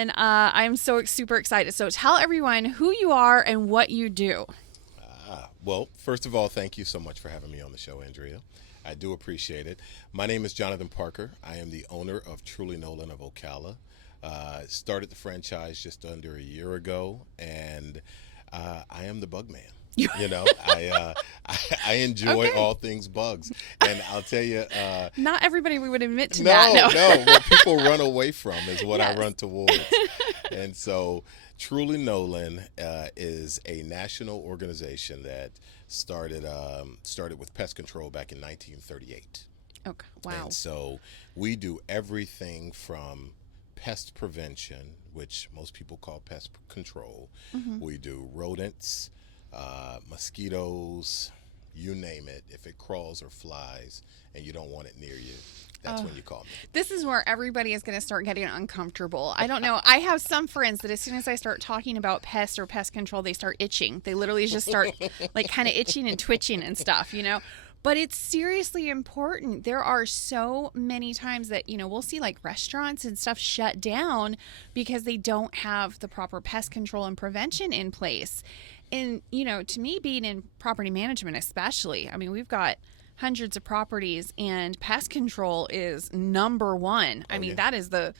and I'm so super excited. So tell everyone who you are and what you do. Well, first of all, thank you so much for having me on the show, Andrea. I do appreciate it. My name is Johnathan Parker. I am the owner of Truly Nolen of Ocala. Started the franchise just under a year ago, and I am the bug man. You know, I enjoy Okay. all things bugs, and I'll tell you, Not everybody would admit to no, that. No. no, what people run away from is what I Yes. run towards. And so, Truly Nolen is a national organization that started with pest control back in 1938. Okay. Wow. And so, we do everything from pest prevention, which most people call pest control. We do rodents, mosquitoes, you name it. If it crawls or flies and you don't want it near you, that's when you call me. This is where everybody is going to start getting uncomfortable. I don't know. I have some friends that as soon as I start talking about pests or pest control, they start itching. They literally just start like kind of itching and twitching and stuff, you know? But it's seriously important. There are so many times that, you know, we'll see like restaurants and stuff shut down because they don't have the proper pest control and prevention in place. And, you know, to me, being in property management, especially, I mean, we've got hundreds of properties and pest control is number one. I mean, yeah. that is the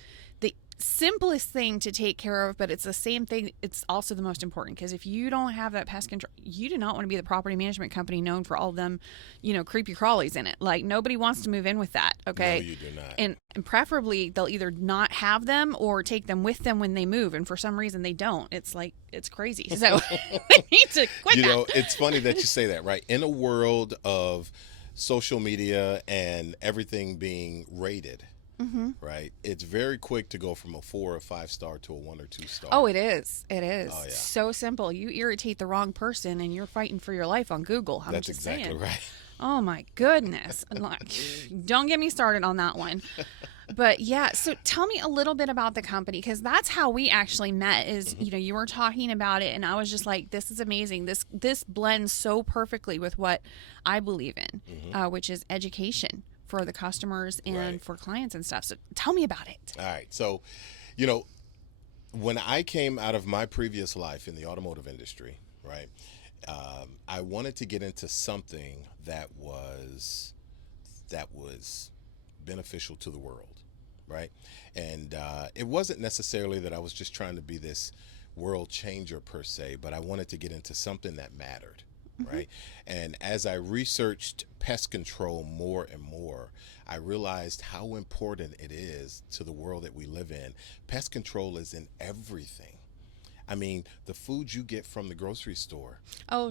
simplest thing to take care of, but it's the same thing. It's also the most important because if you don't have that pest control, you do not want to be the property management company known for all of them, you know, creepy crawlies in it. Like nobody wants to move in with that. Okay. No, you do not. And preferably they'll either not have them or take them with them when they move. And for some reason they don't. It's like, it's crazy. So we need to quit You that. know, it's funny that you say that, right? In a world of social media and everything being rated, right? It's very quick to go from a 4 or 5 star to a 1 or 2 star. Oh, it is. It is. Oh, yeah. So simple. You irritate the wrong person and you're fighting for your life on Google. I'm That's just exactly saying. right. Oh my goodness. Like, don't get me started on that one. But yeah, so tell me a little bit about the company because that's how we actually met is, you know, you were talking about it and I was just like, this is amazing. This blends so perfectly with what I believe in, which is education for the customers and Right. for clients and stuff. So tell me about it. All right. So, you know, when I came out of my previous life in the automotive industry, right, I wanted to get into something that was beneficial to the world, right? And it wasn't necessarily that I was just trying to be this world changer per se, but I wanted to get into something that mattered, right? And as I researched pest control more and more, I realized how important it is to the world that we live in. Pest control is in everything. I mean, the food you get from the grocery store,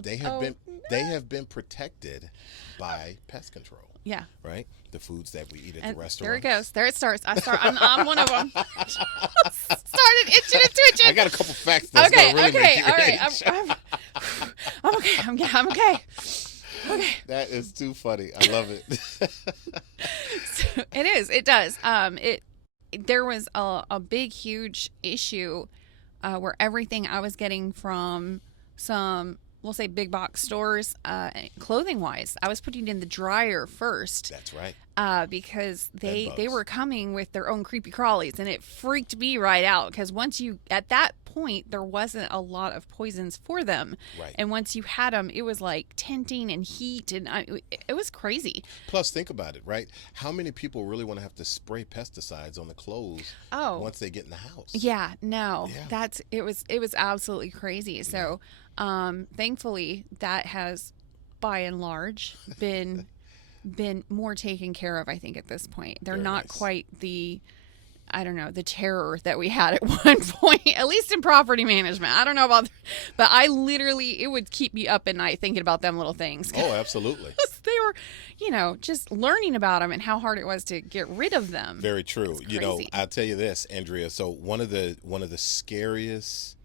they have been protected by pest control. Yeah. Right? The foods that we eat at And the restaurant. there it goes. There it starts. I'm one of them. Started itching and twitching. I got a couple facts that's Okay, gonna really okay, make you all right. itch. I'm okay. I'm okay. Okay. That is too funny. I love it. So it is. It does. There was a big, huge issue where everything I was getting from some, we'll say, big box stores, clothing wise, I was putting in the dryer first. That's right. Because they Bedbugs. were coming with their own creepy crawlies, and it freaked me right out. Because once you, at that point, there wasn't a lot of poisons for them, Right. and once you had them, it was like tinting and heat, and it was crazy. Plus, think about it, right? How many people really want to have to spray pesticides on the clothes once they get in the house? Yeah, no, Yeah. it was absolutely crazy. So, thankfully, that has, by and large, been more taken care of. I think at this point, they're Very not nice. quite the, I don't know, the terror that we had at one point. At least in property management, I don't know about, but I literally, it would keep me up at night thinking about them little things. Oh, absolutely. They were, you know, just learning about them and how hard it was to get rid of them. Very true. It's You know, crazy. I'll tell you this, Andrea. So one of the scariest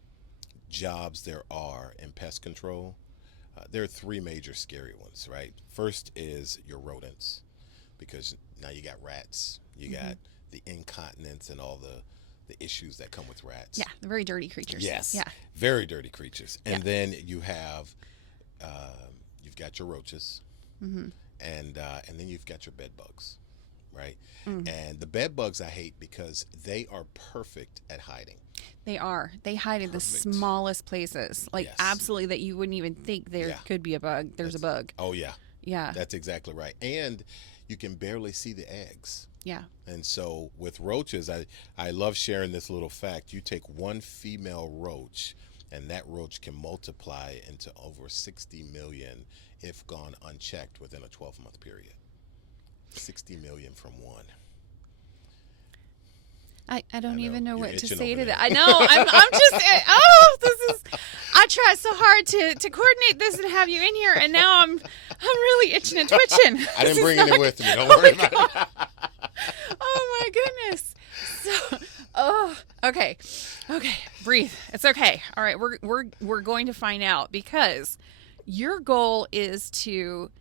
jobs there are in pest control, there are 3 major scary ones, right? First is your rodents, because now you got rats, you got the incontinence and all the issues that come with rats. Yeah, the very dirty creatures. Yes. Yeah. Very dirty creatures. And Yeah. then you have, you've got your roaches, and then you've got your bed bugs, right? And the bed bugs I hate because they are perfect at hiding. They are. They hide in the Perfect. smallest places. Like Yes. absolutely that you wouldn't even think there Yeah. could be a bug. There's a bug. Oh yeah, Yeah. that's exactly right. And you can barely see the eggs. Yeah. And so with roaches, I love sharing this little fact. You take one female roach, and that roach can multiply into over 60 million if gone unchecked within a 12-month period. 60 million from one. I don't even know You're what to itching say over to there. that. I know. I'm just, this is, I tried so hard to coordinate this and have you in here, and now I'm really itching and twitching. I didn't bring This is any with me. Don't worry about it. Oh my goodness. So, okay, breathe. It's okay. All right, we're going to find out, because your goal is to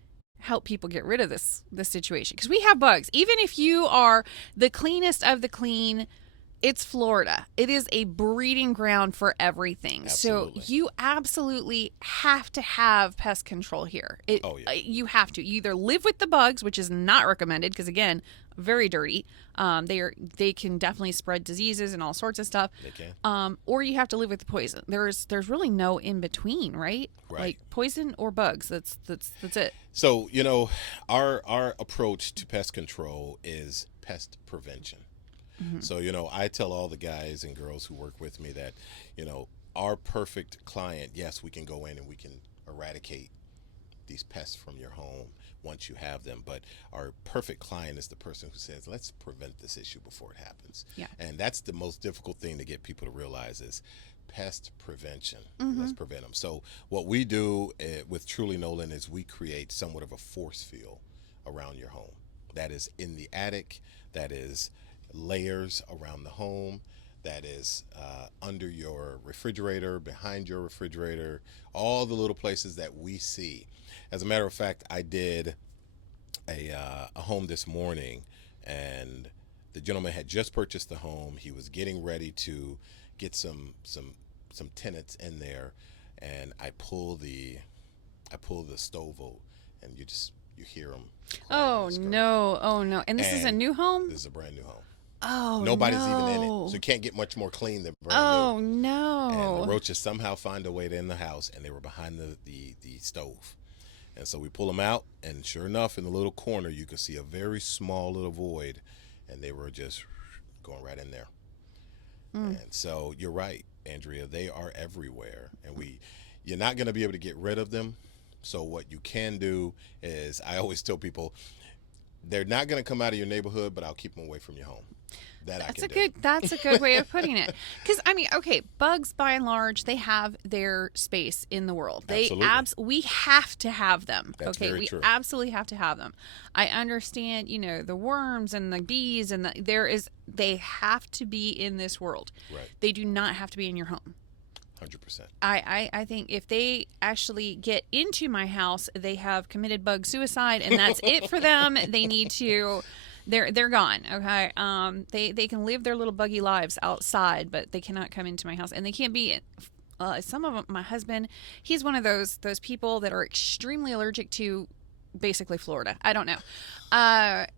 help people get rid of this situation, because we have bugs. Even if you are the cleanest of the clean, it's Florida. It is a breeding ground for everything. Absolutely. So you absolutely have to have pest control here. Oh, yeah. You have to. You either live with the bugs, which is not recommended because, again, very dirty. They can definitely spread diseases and all sorts of stuff. They can. Or you have to live with the poison. There's really no in between, right? Right. Like poison or bugs. That's it. So, our approach to pest control is pest prevention. So, I tell all the guys and girls who work with me that, our perfect client, yes, we can go in and we can eradicate these pests from your home once you have them. But our perfect client is the person who says, let's prevent this issue before it happens. Yeah. And that's the most difficult thing to get people to realize is pest prevention. Let's prevent them. So what we do with Truly Nolen is we create somewhat of a force field around your home. That is in the attic, that is layers around the home, that is under your refrigerator, behind your refrigerator, all the little places that we see. As a matter of fact, I did a home this morning, and the gentleman had just purchased the home. He was getting ready to get some tenants in there, and I pull the stove out, and you hear them. Oh no! And this is a new home. This is a brand new home. Oh, Nobody's no. even in it, so you can't get much more clean than brand Oh new. no! And the roaches somehow find a way to in the house, and they were behind the stove. And so we pull them out, and sure enough, in the little corner, you could see a very small little void, and they were just going right in there. And so you're right, Andrea, they are everywhere, and you're not going to be able to get rid of them. So what you can do is, I always tell people, they're not going to come out of your neighborhood, but I'll keep them away from your home. That's a good way of putting it. Because okay, bugs by and large, they have their space in the world. We have to have them. That's okay, very we true. absolutely have to have them. I understand, the worms and the bees and they have to be in this world. Right. They do not have to be in your home. 100%. I think if they actually get into my house, they have committed bug suicide, and that's it for them. They need to. They're gone. Okay. They can live their little buggy lives outside, but they cannot come into my house, and they can't be. Some of them, my husband, he's one of those people that are extremely allergic to basically Florida. I don't know.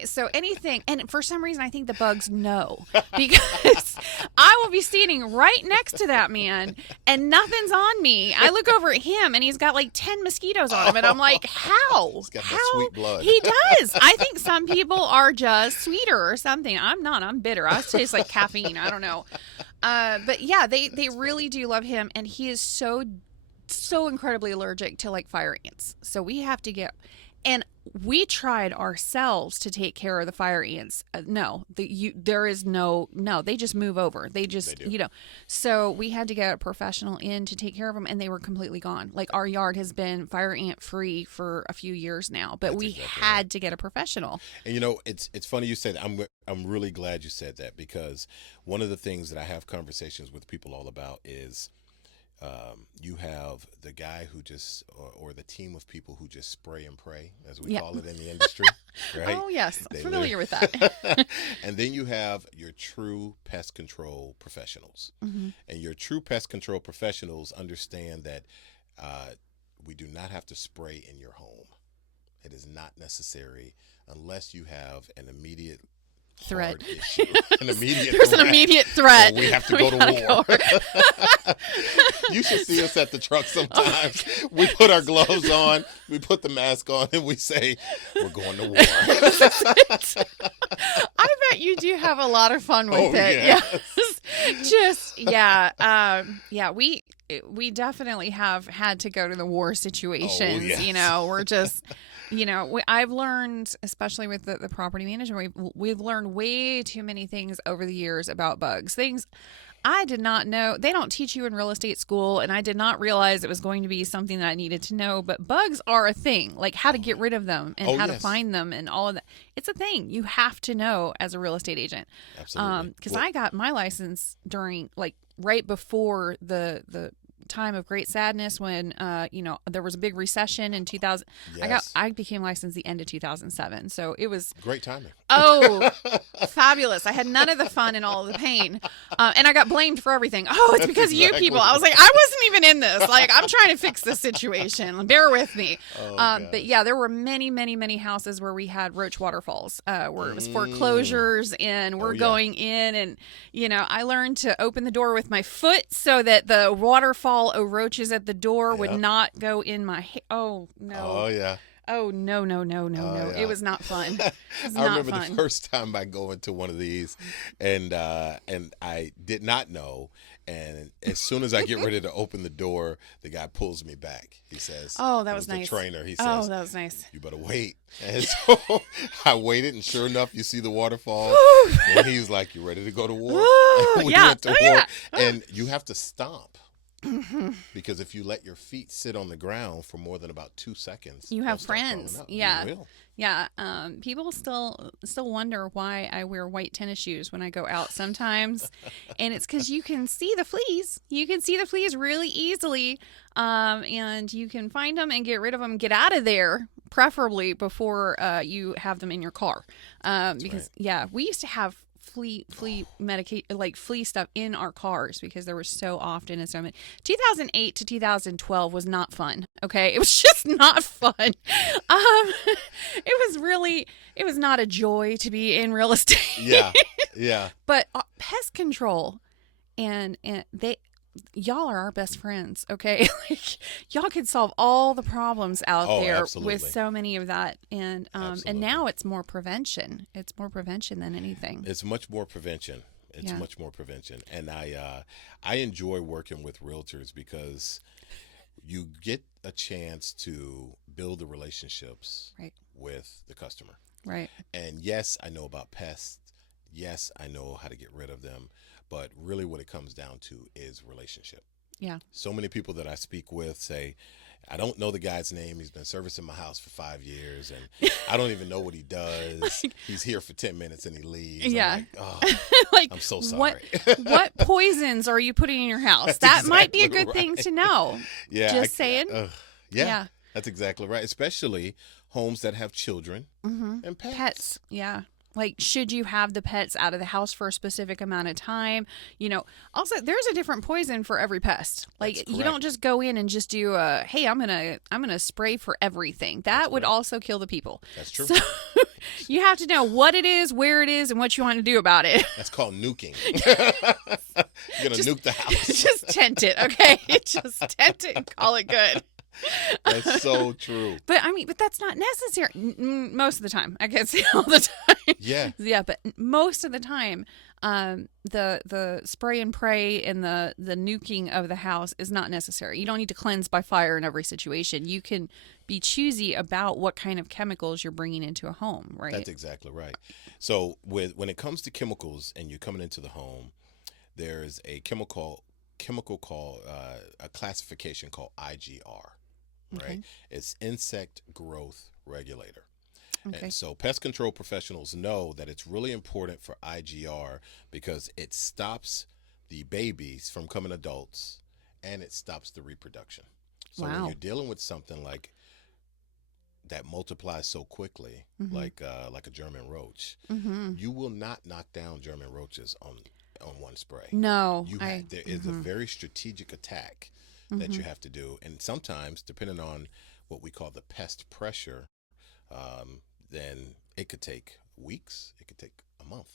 So anything, and for some reason I think the bugs know, because I will be standing right next to that man and nothing's on me. I look over at him and he's got like 10 mosquitoes on him, and I'm like, how? He's got that sweet blood. He does. I think some people are just sweeter or something. I'm not. I'm bitter. I taste like caffeine. I don't know. But yeah, they really do love him, and he is so incredibly allergic to like fire ants. So we have to get. And we tried ourselves to take care of the fire ants. There is no, they just move over. They do. So we had to get a professional in to take care of them, and they were completely gone. Like, our yard has been fire ant free for a few years now, but we had to get a professional. And it's funny you said that. I'm really glad you said that, because one of the things that I have conversations with people all about is, you have the guy who just, or the team of people who just spray and pray, as we call it in the industry, right? Oh, yes. I'm familiar with that. And then you have your true pest control professionals. Mm-hmm. And your true pest control professionals understand that we do not have to spray in your home. It is not necessary unless you have an immediate threat. hard issue. An immediate There's threat. an immediate threat. We have to go to war. Go. You should see us at the truck sometimes. We put our gloves on, we put the mask on, and we say, we're going to war. I bet you do have a lot of fun with it. Yes. Just, yeah. We definitely have had to go to the war situations. Yes. You know, we're just, I've learned, especially with the property management, we've learned way too many things over the years about bugs. Things I did not know. They don't teach you in real estate school, and I did not realize it was going to be something that I needed to know. But bugs are a thing, like how to get rid of them and how to find them and all of that. It's a thing you have to know as a real estate agent. Absolutely. Because I got my license during, like, right before the time of great sadness when there was a big recession in 2000. Yes. I became licensed the end of 2007, so it was Great timing. Oh, fabulous. I had none of the fun and all of the pain. And I got blamed for everything. Oh, it's because of you people. I was like, I wasn't even in this. Like, I'm trying to fix this situation. Bear with me. But yeah, there were many, many, many houses where we had roach waterfalls, where it was foreclosures, and we're going in, and, I learned to open the door with my foot so that the waterfall of roaches at the door would not go in my hair. Oh, no. Oh, yeah. Oh, no. Yeah. It was not fun. I remember the first time I go into one of these, and I did not know. And as soon as I get ready to open the door, the guy pulls me back. He says, "Oh, that was nice." The trainer. He says, "Oh, that was nice. You better wait." And so I waited, and sure enough, you see the waterfall. And he's like, "You ready to go to war?" We went to war, and you have to stomp. Because if you let your feet sit on the ground for more than about 2 seconds, you have friends. Yeah. You will. Yeah. People still wonder why I wear white tennis shoes when I go out sometimes. And it's because you can see the fleas. You can see the fleas really easily. And you can find them and get rid of them, get out of there, preferably before you have them in your car. Because, we used to have flea medication, like flea stuff in our cars because there were so often and so many. 2008 to 2012 was not fun. Okay. It was just not fun. It was not a joy to be in real estate. Yeah. But pest control and y'all are our best friends, okay? Like, y'all could solve all the problems out there with so many of that, and now it's more prevention. It's more prevention than anything. It's much more prevention. Much more prevention, and I enjoy working with realtors because you get a chance to build the relationships with the customer. Right. And yes, I know about pests. Yes, I know how to get rid of them. But really what it comes down to is relationship. Yeah. So many people that I speak with say, I don't know the guy's name. He's been servicing my house for 5 years, and I don't even know what he does. He's here for 10 minutes and he leaves. Yeah. I'm I'm so sorry. What poisons are you putting in your house? That might be a good thing to know. Yeah. Just saying. Yeah. That's exactly right. Especially homes that have children and pets. Yeah. Like, should you have the pets out of the house for a specific amount of time? Also, there's a different poison for every pest. Like, you don't just go in and just do hey, I'm gonna spray for everything. That would also kill the people. That's true. So you have to know what it is, where it is, and what you want to do about it. That's called nuking. You're gonna nuke the house. Just tent it, okay? Just tent it and call it good. That's so true. But that's not necessary most of the time. I can't say all the time. Yeah, but most of the time, the spray and pray and the nuking of the house is not necessary. You don't need to cleanse by fire in every situation. You can be choosy about what kind of chemicals you're bringing into a home, right? That's exactly right. So when it comes to chemicals and you're coming into the home, there's a chemical called a classification called IGR. Right. Okay. It's insect growth regulator. Okay. And so pest control professionals know that it's really important for IGR because it stops the babies from becoming adults and it stops the reproduction. So when you're dealing with something like that multiplies so quickly, like a German roach, you will not knock down German roaches on one spray. No. There is a very strategic attack that you have to do. And sometimes, depending on what we call the pest pressure then it could take weeks. It could take a month.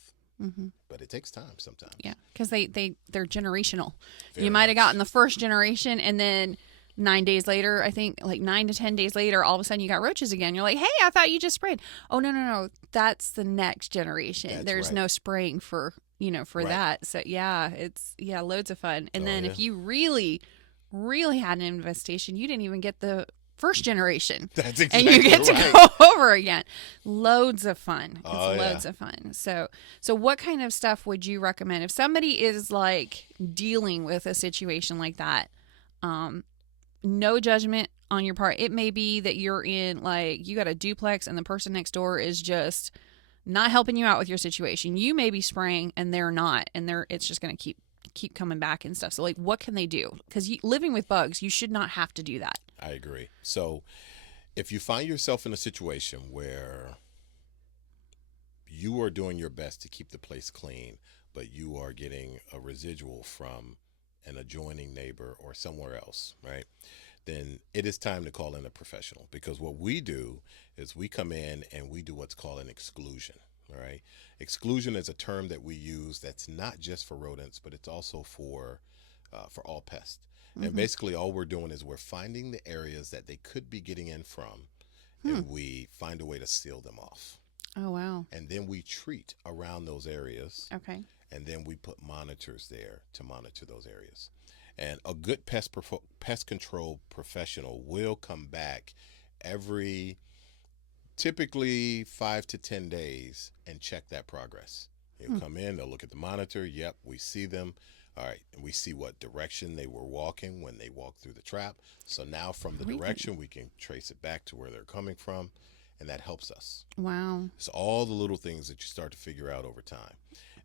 But it takes time sometimes. Yeah, because they're generational. Very You might have much. gotten the first generation, and then 9 days later, I think like 9 to 10 days later, all of a sudden you got roaches again. You're like, hey, I thought you just sprayed. Oh, no. That's the next generation. That's There's right. no spraying for Right. that. So yeah, it's loads of fun. And Oh, then yeah. if you really, really had an infestation, you didn't even get the first generation. That's And exactly you get to right. go over again. Loads of fun. It's Oh, yeah. loads of fun. So what kind of stuff would you recommend if somebody is like dealing with a situation like that? No judgment on your part. It may be that you're in like you got a duplex and the person next door is just not helping you out with your situation. You may be spraying and they're not, and it's just going to keep coming back and stuff. So like, what can they do? Because living with bugs, you should not have to do that. I agree. So if you find yourself in a situation where you are doing your best to keep the place clean, but you are getting a residual from an adjoining neighbor or somewhere else, right? Then it is time to call in a professional, because what we do is we come in and we do what's called an exclusion. All right. Exclusion is a term that we use that's not just for rodents, but it's also for all pests. And basically all we're doing is we're finding the areas that they could be getting in from, and we find a way to seal them off. Oh, wow. And then we treat around those areas, Okay. and then we put monitors there to monitor those areas. And a good pest control professional will come back every typically 5 to 10 days and check that progress. They'll come in, they'll look at the monitor. Yep, we see them. All right, and we see what direction they were walking when they walked through the trap. So now from the direction, we can trace it back to where they're coming from, and that helps us. Wow. It's all the little things that you start to figure out over time.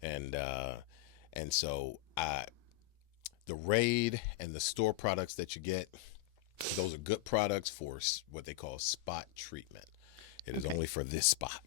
And so the Raid and the store products that you get, those are good products for what they call spot treatment. It is only for this spot,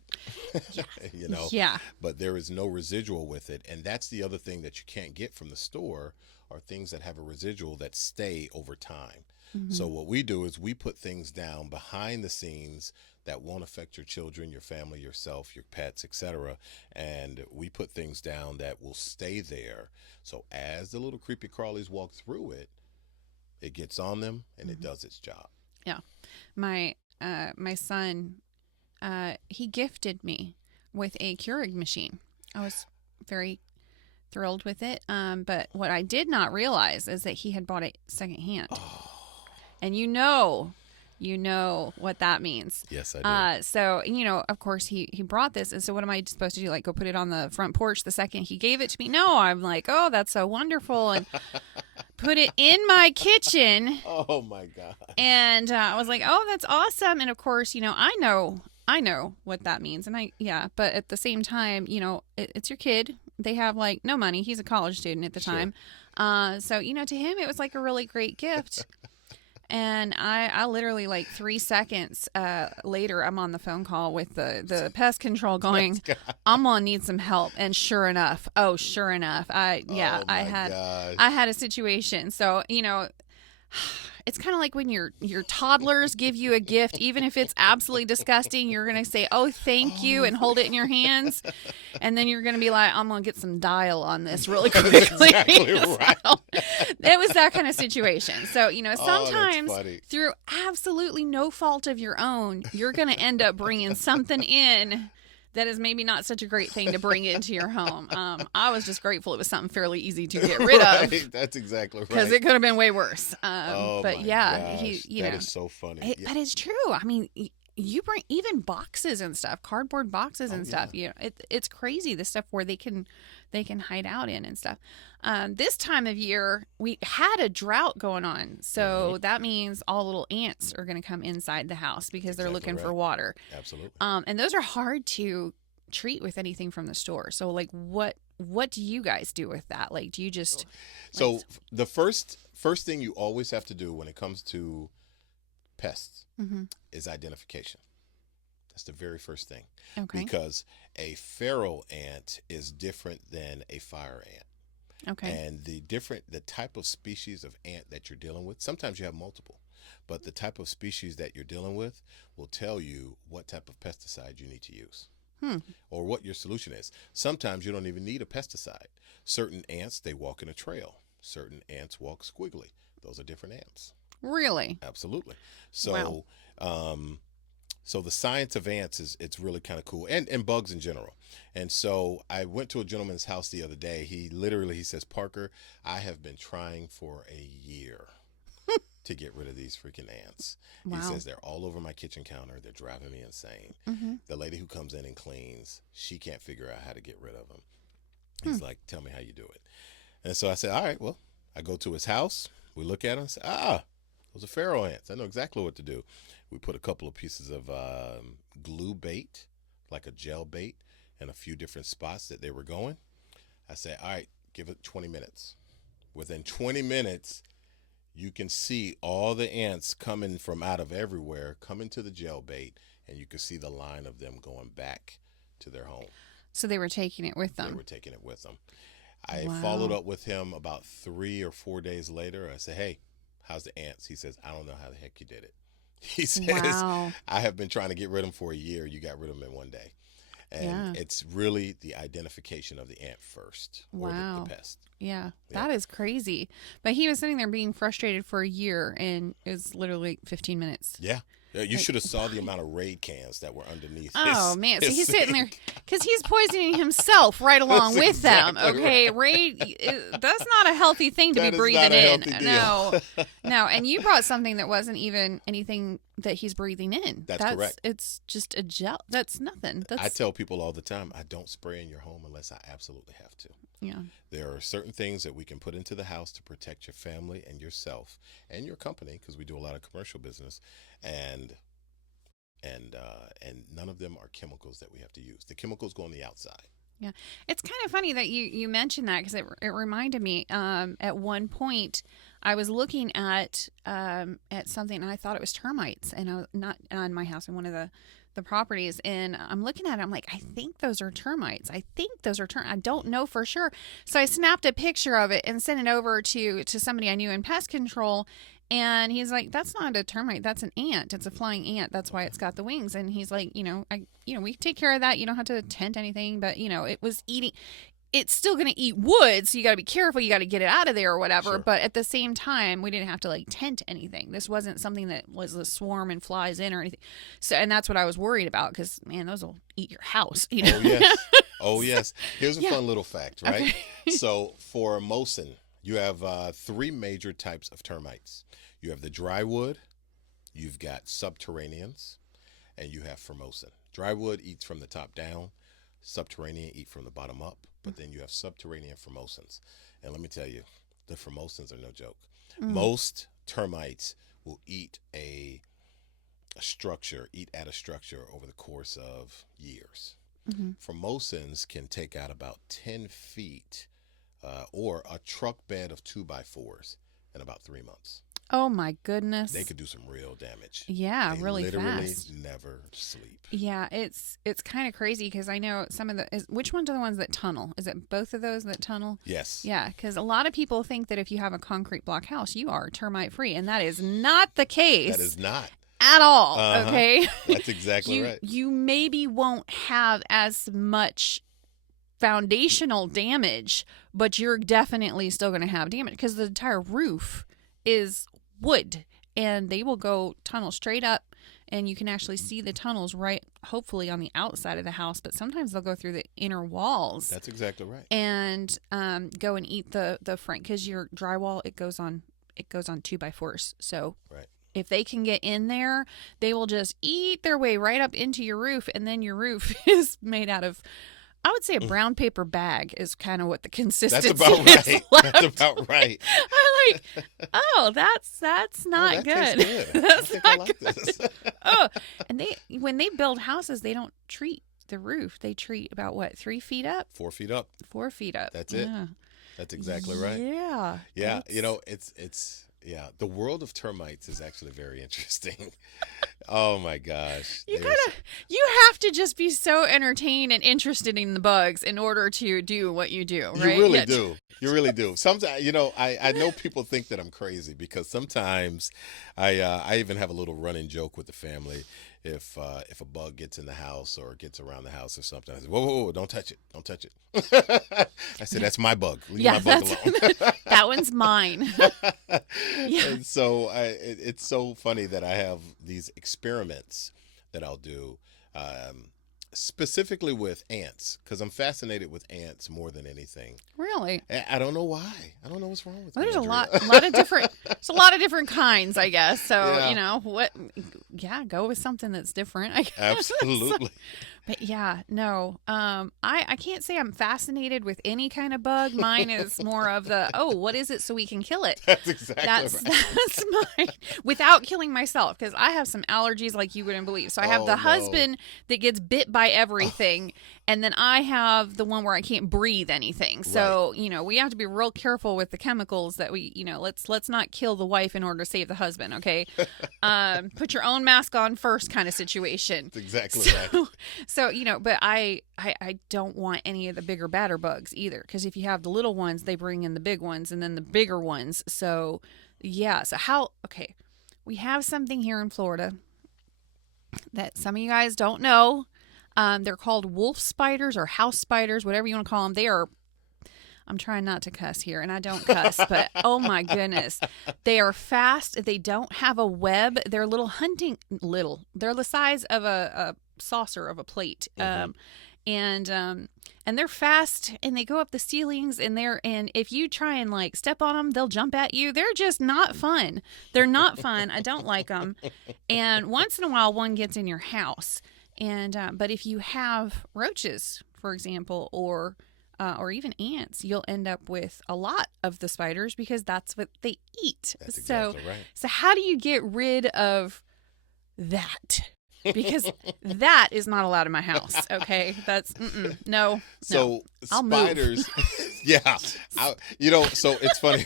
you know. Yeah. But there is no residual with it, and that's the other thing that you can't get from the store are things that have a residual that stay over time. So what we do is we put things down behind the scenes that won't affect your children, your family, yourself, your pets, etc. And we put things down that will stay there. So as the little creepy crawlies walk through it, it gets on them and it does its job. Yeah. My son, he gifted me with a Keurig machine. I was very thrilled with it. But what I did not realize is that he had bought it secondhand. Oh. And you know what that means. Yes, I do. So, of course he brought this. And so what am I supposed to do? Like go put it on the front porch the second he gave it to me? No, I'm like, oh, that's so wonderful. And put it in my kitchen. Oh my God. And I was like, oh, that's awesome. And of course, I know what that means. And but at the same time, it's your kid. They have like no money. He's a college student at the time. So, to him, it was like a really great gift. And I literally like 3 seconds later, I'm on the phone call with the pest control going, I'm going to need some help. And sure enough, I had a situation. So, it's kind of like when your toddlers give you a gift, even if it's absolutely disgusting, you're going to say, oh, thank you, and hold it in your hands. And then you're going to be like, I'm going to get some dial on this really quickly. Exactly right. So, it was that kind of situation. So, sometimes funny. through absolutely no fault of your own, you're going to end up bringing something in that is maybe not such a great thing to bring into your home. I was just grateful it was something fairly easy to get rid of. That's exactly right. Because it could have been way worse. Oh but my yeah, gosh, that is so funny. But it's true. I mean, you bring even boxes and stuff, cardboard boxes and stuff. It's crazy the stuff where they can hide out in and stuff. This time of year, we had a drought going on, so that means all little ants are going to come inside the house because they're looking for water. Absolutely. And those are hard to treat with anything from the store. So, like, what do you guys do with that? Like, do you just the first thing you always have to do when it comes to pests is identification. That's the very first thing. Okay. Because a feral ant is different than a fire ant. Okay. And the type of species of ant that you're dealing with, sometimes you have multiple. but the type of species that you're dealing with will tell you what type of pesticide you need to use. Or what your solution is. Sometimes you don't even need a pesticide. Certain ants, they walk in a trail. Certain ants walk squiggly. Those are different ants. Really? Absolutely. So, so the science of ants it's really kind of cool, and bugs in general. And so I went to a gentleman's house the other day. He says, Parker, I have been trying for a year to get rid of these freaking ants. Wow. He says they're all over my kitchen counter. They're driving me insane. The lady who comes in and cleans, she can't figure out how to get rid of them. He's like, tell me how you do it. And so I said, all right, well, I go to his house. We look at them and say, those are pharaoh ants. I know exactly what to do. We put a couple of pieces of glue bait, like a gel bait, in a few different spots that they were going. I say, all right, give it 20 minutes. Within 20 minutes, you can see all the ants coming from out of everywhere, coming to the gel bait, and you can see the line of them going back to their home. So they were taking it with them. They were taking it with them. I followed up with him about 3 or 4 days later. I said, hey, how's the ants? He says, I don't know how the heck you did it. He says, I have been trying to get rid of them for a year. You got rid of them in one day. And it's really the identification of the ant first, or the pest. Yeah, that is crazy. But he was sitting there being frustrated for a year, and it was literally 15 minutes. Yeah. You should have saw the amount of Raid cans that were underneath. Oh, man. So he's sitting there because he's poisoning himself right along with them. Okay. Raid, that's not a healthy thing to be breathing in. No. No. And you brought something that wasn't even anything that he's breathing in. That's correct. It's just a gel. That's nothing. I tell people all the time, I don't spray in your home unless I absolutely have to. Yeah. There are certain things that we can put into the house to protect your family and yourself and your company, because we do a lot of commercial business, and none of them are chemicals that we have to use. The chemicals go on the outside. Yeah. It's kind of funny that you mentioned that, because it reminded me at one point I was looking at something, and I thought it was termites, and I was not on my house, in one of the properties, and I'm looking at it, I'm like, I think those are termites. I don't know for sure. So I snapped a picture of it and sent it over to somebody I knew in pest control, and he's like, that's not a termite, that's an ant. It's a flying ant. That's why it's got the wings. And he's like, we take care of that. You don't have to tent anything, but it was eating. It's still going to eat wood, so you got to be careful. You got to get it out of there or whatever. Sure. But at the same time, we didn't have to tent anything. This wasn't something that was a swarm and flies in or anything. So, and that's what I was worried about, because man, those will eat your house. Oh yes, oh yes. Here's a fun little fact, right? Okay. So for mosin, you have 3 major types of termites. You have the drywood, you've got subterraneans, and you have formosan. Drywood eats from the top down. Subterranean eat from the bottom up, but then you have subterranean formosans. And let me tell you, the formosans are no joke. Most termites will eat at a structure over the course of years. Formosans can take out about 10 feet or a truck bed of 2x4s in about 3 months. Oh my goodness. They could do some real damage. Yeah, they really literally fast. Never sleep. Yeah, it's kind of crazy, because I know some of which ones are the ones that tunnel? Is it both of those that tunnel? Yes. Yeah, because a lot of people think that if you have a concrete block house, you are termite free, and that is not the case. That is not. At all, okay? That's exactly right. You maybe won't have as much foundational damage, but you're definitely still going to have damage, because the entire roof is wood, and they will go tunnel straight up, and you can actually see the tunnels right, hopefully on the outside of the house, but sometimes they'll go through the inner walls. That's exactly right. And go and eat the front, because your drywall, it goes on 2x4s. So right. If they can get in there, they will just eat their way right up into your roof, and then your roof is made out of, I would say, a brown paper bag is kind of what the consistency That's about right. is left. That's about right. I'm like, oh, that's not that good. Tastes good. That's I not like good. This. Oh, and when they build houses, they don't treat the roof. They treat about 3 feet up? 4 feet up. 4 feet up. That's it. Yeah. That's exactly right. Yeah. Yeah. It's Yeah, the world of termites is actually very interesting. Oh my gosh. You have to just be so entertained and interested in the bugs in order to do what you do, right? You really do. You really do. Sometimes, I know people think that I'm crazy because sometimes I even have a little running joke with the family. If a bug gets in the house or gets around the house or something, I say, whoa, whoa, whoa, don't touch it. Don't touch it. I said, that's my bug. Leave my bug alone. That one's mine. Yeah. And so it's so funny that I have these experiments that I'll do. Specifically with ants, because I'm fascinated with ants more than anything. Really? I don't know why. I don't know what's wrong with me. There's a lot of different. There's a lot of different kinds, I guess. So Yeah. what? Yeah, go with something that's different, I guess. Absolutely. But yeah, no. I can't say I'm fascinated with any kind of bug. Mine is more of the what is it so we can kill it. That's exactly right. That's mine. Without killing myself, because I have some allergies like you wouldn't believe. So I have Oh, the no. husband that gets bit by everything, and then I have the one where I can't breathe anything. So we have to be real careful with the chemicals that we let's not kill the wife in order to save the husband. Okay, put your own mask on first, kind of situation. That's exactly right. So, but I don't want any of the bigger, badder bugs either. Because if you have the little ones, they bring in the big ones and then the bigger ones. So, yeah. So we have something here in Florida that some of you guys don't know. They're called wolf spiders or house spiders, whatever you want to call them. I'm trying not to cuss here, and I don't cuss, but oh my goodness. They are fast. They don't have a web. They're They're the size of a saucer of a plate. Mm-hmm. And they're fast, and they go up the ceilings, and if you try and like step on them, they'll jump at you. They're just not fun. They're not fun. I don't like them. And once in a while, one gets in your house. And but if you have roaches, for example, or even ants, you'll end up with a lot of the spiders because that's what they eat. That's exactly right. So how do you get rid of that? Because that is not allowed in my house. Okay, that's no. So I'll spiders, yeah. So it's funny.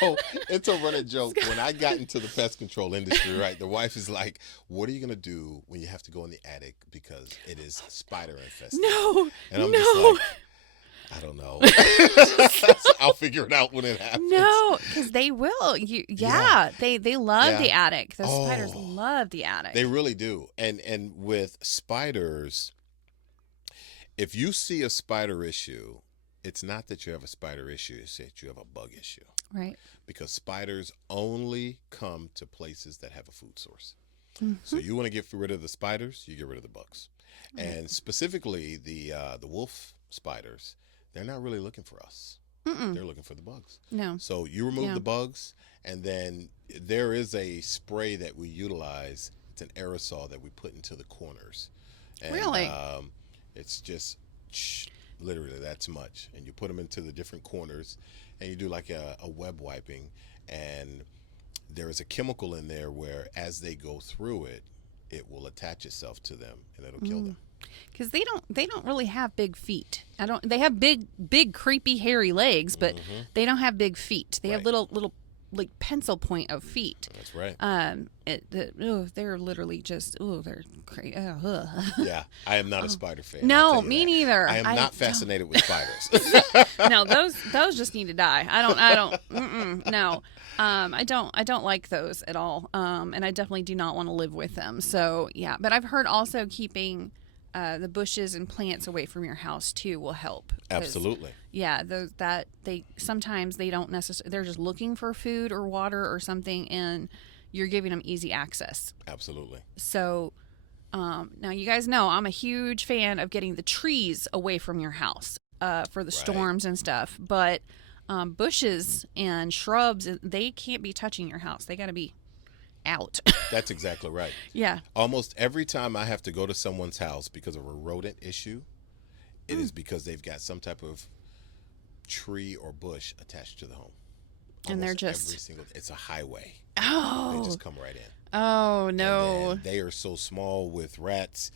So it's a running joke. When I got into the pest control industry, right, the wife is like, what are you going to do when you have to go in the attic because it is spider infested? No, and I'm no. just like, I don't know. I'll figure it out when it happens. No, because they will. They love the attic. Those spiders Oh. love the attic. They really do. And with spiders, if you see a spider issue, it's not that you have a spider issue, it's that you have a bug issue. Right. Because spiders only come to places that have a food source. Mm-hmm. So you want to get rid of the spiders, you get rid of the bugs. Right. And specifically the wolf spiders, they're not really looking for us. Mm-mm. They're looking for the bugs. No. So you remove the bugs, and then there is a spray that we utilize. It's an aerosol that we put into the corners. And, Really? It's just literally that's much. And you put them into the different corners, and you do like a web wiping. And there is a chemical in there where as they go through it, it will attach itself to them, and it'll kill them. Because they don't really have big feet. They have big creepy hairy legs, but they don't have big feet. They have little like pencil point of feet. That's right. They're literally just they're crazy. Yeah, I am not a spider fan. No, me neither. I am not fascinated with spiders. No, those just need to die. I don't. No. I don't like those at all. And I definitely do not want to live with them. So yeah, but I've heard also keeping the bushes and plants away from your house too will help. Absolutely. Yeah, sometimes they don't necessarily. They're just looking for food or water or something, and you're giving them easy access. Absolutely. So now you guys know I'm a huge fan of getting the trees away from your house for the storms and stuff. But bushes and shrubs, they can't be touching your house. They got to be out. That's exactly right. Yeah. Almost every time I have to go to someone's house because of a rodent issue, it is because they've got some type of tree or bush attached to the home. And they're Almost just it's a highway. Oh. They just come right in. Oh no. And they are so small with rats.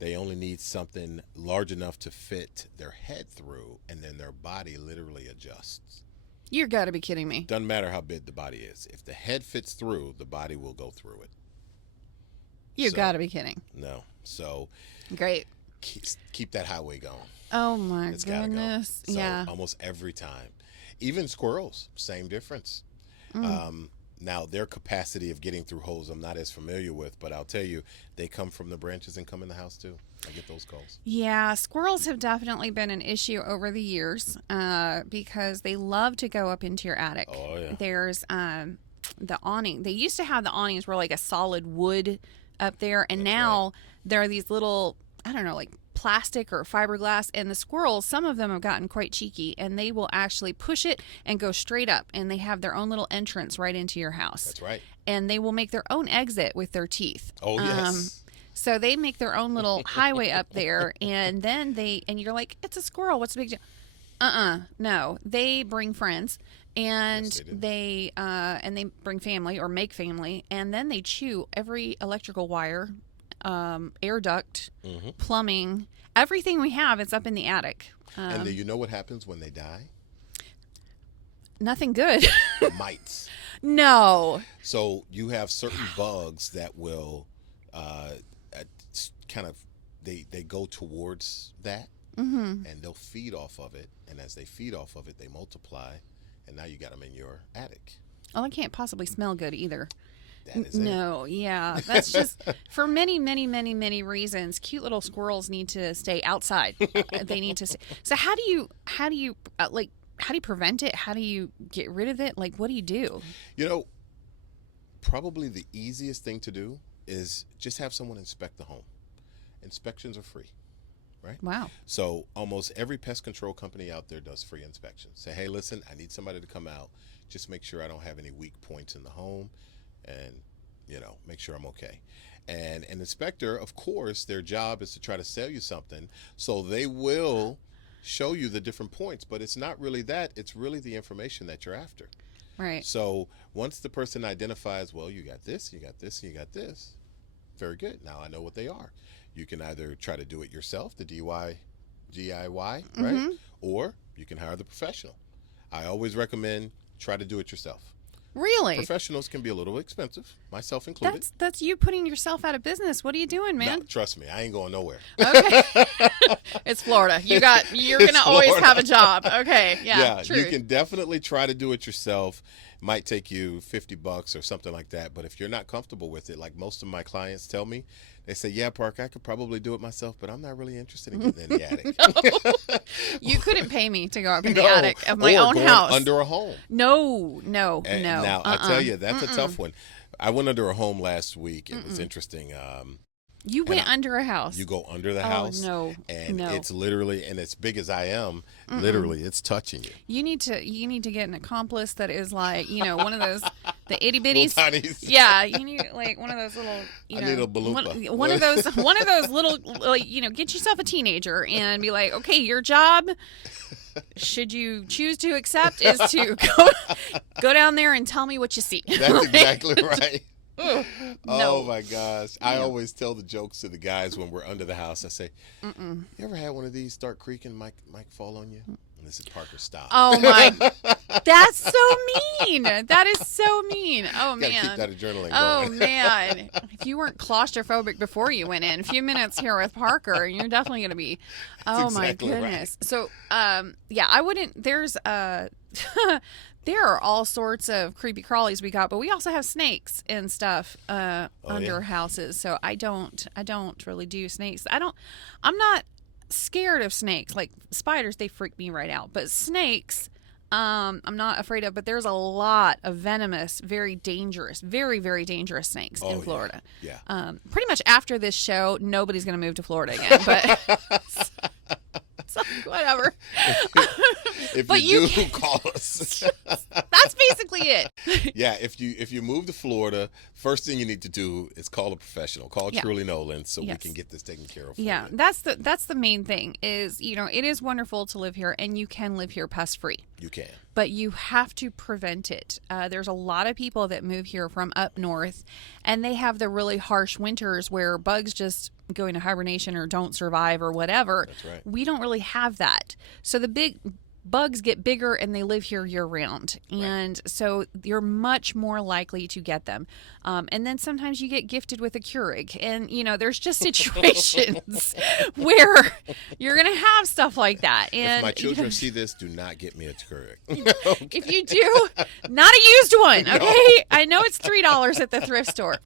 They only need something large enough to fit their head through, and then their body literally adjusts. You got to be kidding me. Doesn't matter how big the body is. If the head fits through, the body will go through it. You got to be kidding. No. So great. Keep that highway going. Oh my It's gotta goodness. go. So yeah. almost every time. Even squirrels, same difference. Now, their capacity of getting through holes I'm not as familiar with, but I'll tell you, they come from the branches and come in the house too. I get those calls. Yeah, squirrels have definitely been an issue over the years because they love to go up into your attic. Oh, yeah. There's the awning. They used to have the awnings were like a solid wood up there, and now there are these little, I don't know, like plastic or fiberglass, and the squirrels, some of them have gotten quite cheeky, and they will actually push it and go straight up, and they have their own little entrance right into your house. That's right. And they will make their own exit with their teeth. Oh, yes. So they make their own little highway up there, and then and you're like, it's a squirrel. What's the big deal? No. They bring friends, and Yes, they bring family or make family, and then they chew every electrical wire, air duct, plumbing, everything we have is up in the attic. And do you know what happens when they die? Nothing good. Mites. No. So you have certain bugs that will kind of, they go towards that, and they'll feed off of it. And as they feed off of it, they multiply. And now you got them in your attic. Well, it can't possibly smell good either. That is No, yeah. That's just for many, many, many, many reasons. Cute little squirrels need to stay outside. They need to stay. So how do you prevent it? How do you get rid of it? Like, what do you do? You know, probably the easiest thing to do is just have someone inspect the home. Inspections are free, right? Wow. So almost every pest control company out there does free inspections. Say, hey, listen, I need somebody to come out. Just make sure I don't have any weak points in the home, and, make sure I'm okay. And an inspector, of course, their job is to try to sell you something. So they will show you the different points, but it's not really that. It's really the information that you're after. Right. So once the person identifies, well, you got this, you got this, and you got this, very good. Now I know what they are. You can either try to do it yourself, the DIY, right? Or you can hire the professional. I always recommend try to do it yourself. Really? Professionals can be a little expensive, myself included. That's you putting yourself out of business. What are you doing, man? No, trust me, I ain't going nowhere. Okay. It's Florida. You're gonna always have a job. Okay. Yeah. True. You can definitely try to do it yourself. Might take you $50 or something like that. But if you're not comfortable with it, like most of my clients tell me, they say, yeah, Parker, I could probably do it myself, but I'm not really interested in getting in the attic. You couldn't pay me to go up in the attic of my own house. Under a home. No. Now, I tell you, that's a tough one. I went under a home last week. It was interesting. You went under a house. You go under the house. No. And it's literally, and as big as I am, literally, it's touching you. You need to get an accomplice that is like, one of those, the itty bitties. Little tinies. Yeah, you need like one of those little, I need a baloopa. One of those little, like, get yourself a teenager and be like, okay, your job, should you choose to accept, is to go down there and tell me what you see. That's exactly right. No. Oh my gosh. I always tell the jokes to the guys when we're under the house. I say, you ever had one of these start creaking, mic fall on you? And this is Parker, stop. Oh my, that's so mean. That is so mean. Oh man. Gotta keep that adrenaline going. Oh man. If you weren't claustrophobic before you went in, a few minutes here with Parker, you're definitely going to be, exactly my goodness. Right. So, I wouldn't, there are all sorts of creepy crawlies we got, but we also have snakes and stuff under houses. So I don't really do snakes. I'm not scared of snakes. Like spiders, they freak me right out. But snakes, I'm not afraid of. But there's a lot of venomous, very dangerous, very, very dangerous snakes in Florida. Yeah. Pretty much after this show, nobody's going to move to Florida again. But so, whatever. If you do, call us. That's basically it. Yeah, if you move to Florida, first thing you need to do is call a professional. Call Truly Nolen so we can get this taken care of. Yeah, that's the main thing is, it is wonderful to live here, and you can live here pest free. You can. But you have to prevent it. There's a lot of people that move here from up north, and they have the really harsh winters where bugs just go into hibernation or don't survive or whatever. That's right. We don't really have that. So the bugs get bigger and they live here year round. And so you're much more likely to get them. And then sometimes you get gifted with a Keurig. And, there's just situations where you're going to have stuff like that. And if my children see this, do not get me a Keurig. Okay. If you do, not a used one, okay? No. I know it's $3 at the thrift store.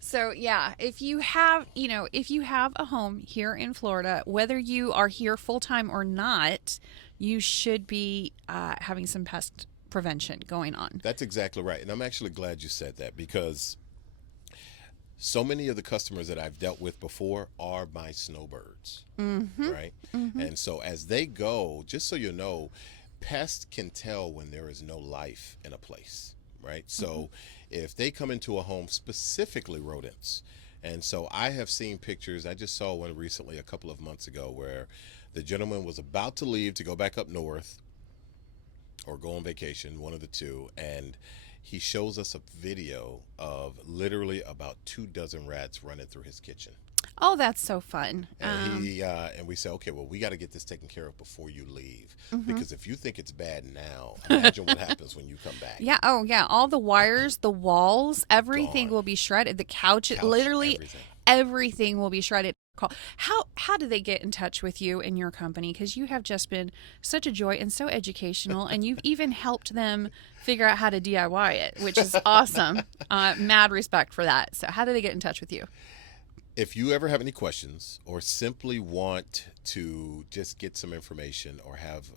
So yeah, if you have a home here in Florida, whether you are here full time or not, you should be having some pest prevention going on. That's exactly right. And I'm actually glad you said that, because so many of the customers that I've dealt with before are my snowbirds, right? Mm-hmm. And so as they go, just so you know, pests can tell when there is no life in a place, right? So if they come into a home, specifically rodents, and so I have seen pictures, I just saw one recently a couple of months ago where the gentleman was about to leave to go back up north or go on vacation, one of the two, and he shows us a video of literally about 24 rats running through his kitchen. Oh, that's so fun. And and we say, okay, well, we got to get this taken care of before you leave, because if you think it's bad now, imagine what happens when you come back. Yeah. Oh, yeah. All the wires, the walls, everything will be shredded. The couch literally everything will be shredded. How do they get in touch with you and your company? Because you have just been such a joy and so educational, and you've even helped them figure out how to DIY it, which is awesome. Mad respect for that. So how do they get in touch with you? If you ever have any questions or simply want to just get some information or have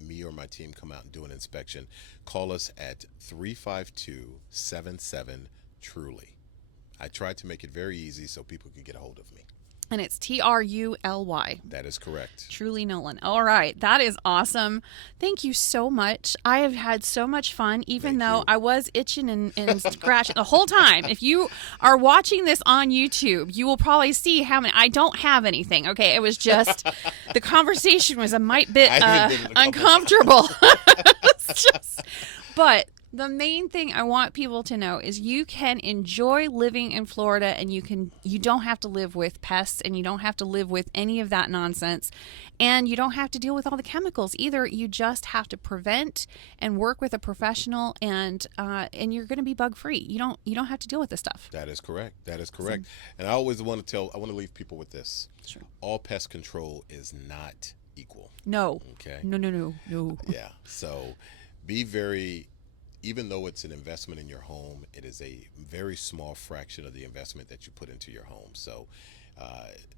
me or my team come out and do an inspection, call us at 352-77-TRULY. I tried to make it very easy so people could get a hold of me. And it's TRULY. That is correct. Truly Nolen. All right. That is awesome. Thank you so much. I have had so much fun, even though I was itching and scratching the whole time. If you are watching this on YouTube, you will probably see how many. I don't have anything. Okay. It was just the conversation was a bit uncomfortable. But the main thing I want people to know is you can enjoy living in Florida, and you don't have to live with pests, and you don't have to live with any of that nonsense, and you don't have to deal with all the chemicals either. You just have to prevent and work with a professional, and you're going to be bug free. You don't have to deal with this stuff. That is correct. That is correct. And I always want to leave people with this. Sure. All pest control is not equal. No. Okay. No. Yeah. So even though it's an investment in your home, it is a very small fraction of the investment that you put into your home. So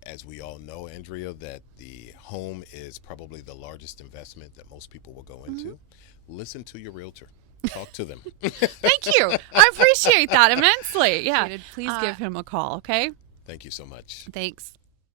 as we all know, Andrea, that the home is probably the largest investment that most people will go into. Listen to your realtor. Talk to them. Thank you. I appreciate that immensely. Yeah. Please give him a call, okay? Thank you so much. Thanks.